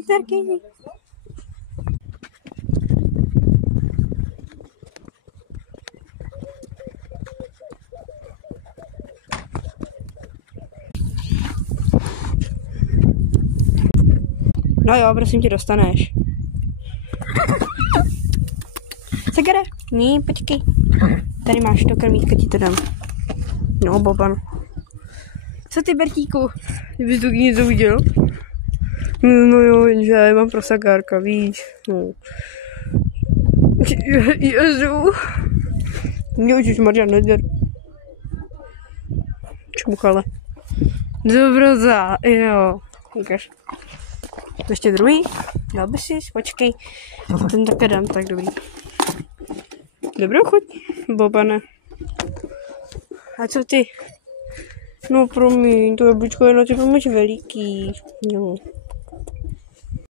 Terky. No jo, prosím tě, dostaneš. Segere? Ne, počkej. Tady máš to krmítko, ti to dám. No, Boban. Co ty, Bertíku? Kdybys tu něco udělal? No jo, jenže já mám prosagárka, víš. No. Jezu. Ježišmarja, nedr. Čmuchale. Dobroza, jo. Ukaž. Ještě druhý? Dal by si, počkej. Ten také dám, tak dobrý. Dobrou chuť, Bobane. A co ty? No promiň, to jablíčko je na tebe moc veliký. No.